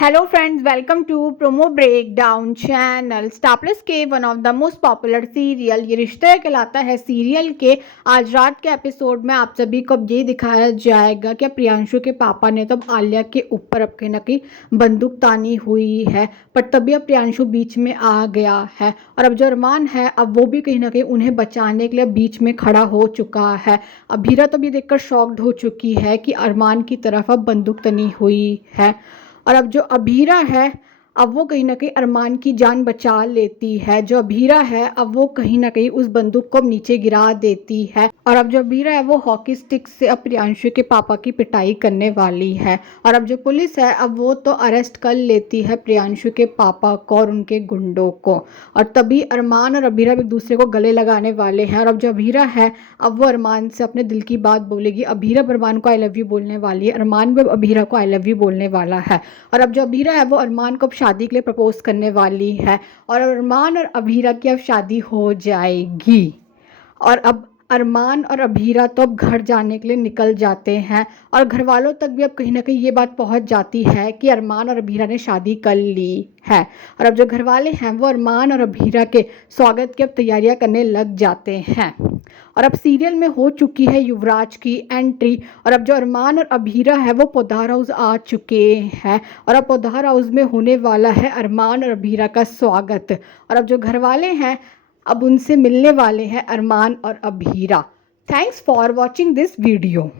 Hello friends, welcome to Promo Breakdown channel. Star Plus के one of the most popular serial Yeh Rishta कहलाता है serial के आज रात के एपिसोड में आप सभी को अब ये दिखाया जाएगा कि प्रियांशु के पापा ने तो अब आलिया के ऊपर अब कहीं ना कहीं बंदूक तानी हुई है, पर तभी अब प्रियांशु बीच में आ गया है और अब जो अरमान है अब वो भी कहीं ना कहीं उन्हें बचाने के लिए बीच में खड़ा हो चुका है। अब हीरा तो भी देखकर शॉक्ड हो चुकी है कि अरमान की तरफ अब बंदूक तनी हुई है और अब जो अभीरा है अब वो कहीं ना कहीं अरमान की जान बचा लेती है। जो अभीरा है अब वो कहीं ना कहीं उस बंदूक को नीचे गिरा देती है और अब जो अभीरा है वो हॉकी स्टिक से अब प्रियांशु के पापा की पिटाई करने वाली है और अब जो पुलिस है अब वो तो अरेस्ट कर लेती है प्रियांशु के पापा को और उनके गुंडों को। और तभी अरमान और अभीरा एक दूसरे को गले लगाने वाले हैं और अब जो अभीरा है अब वो अरमान से अपने दिल की बात बोलेगी। अभीरा अरमान को आई लव यू बोलने वाली है, अरमान भी अभीरा को आई लव यू बोलने वाला है और अब जो अभीरा है वो अरमान को अब शादी के लिए प्रपोज करने वाली है और अरमान और अभीरा की अब शादी हो जाएगी। और अब अरमान और अभीरा तो अब घर जाने के लिए निकल जाते हैं और घर वालों तक भी अब कहीं ना कहीं ये बात पहुंच जाती है कि अरमान और अभीरा ने शादी कर ली है और अब जो घर वाले हैं वो अरमान और अभीरा के स्वागत की अब तैयारियां करने लग जाते हैं। और अब सीरियल में हो चुकी है युवराज की एंट्री और अब जो अरमान और अभीरा है वो पौधार हाउस आ चुके हैं और अब पौधार हाउस में होने वाला है अरमान और अभीरा का स्वागत और अब जो घर वाले हैं अब उनसे मिलने वाले हैं अरमान और Abhira. Thanks for watching this video.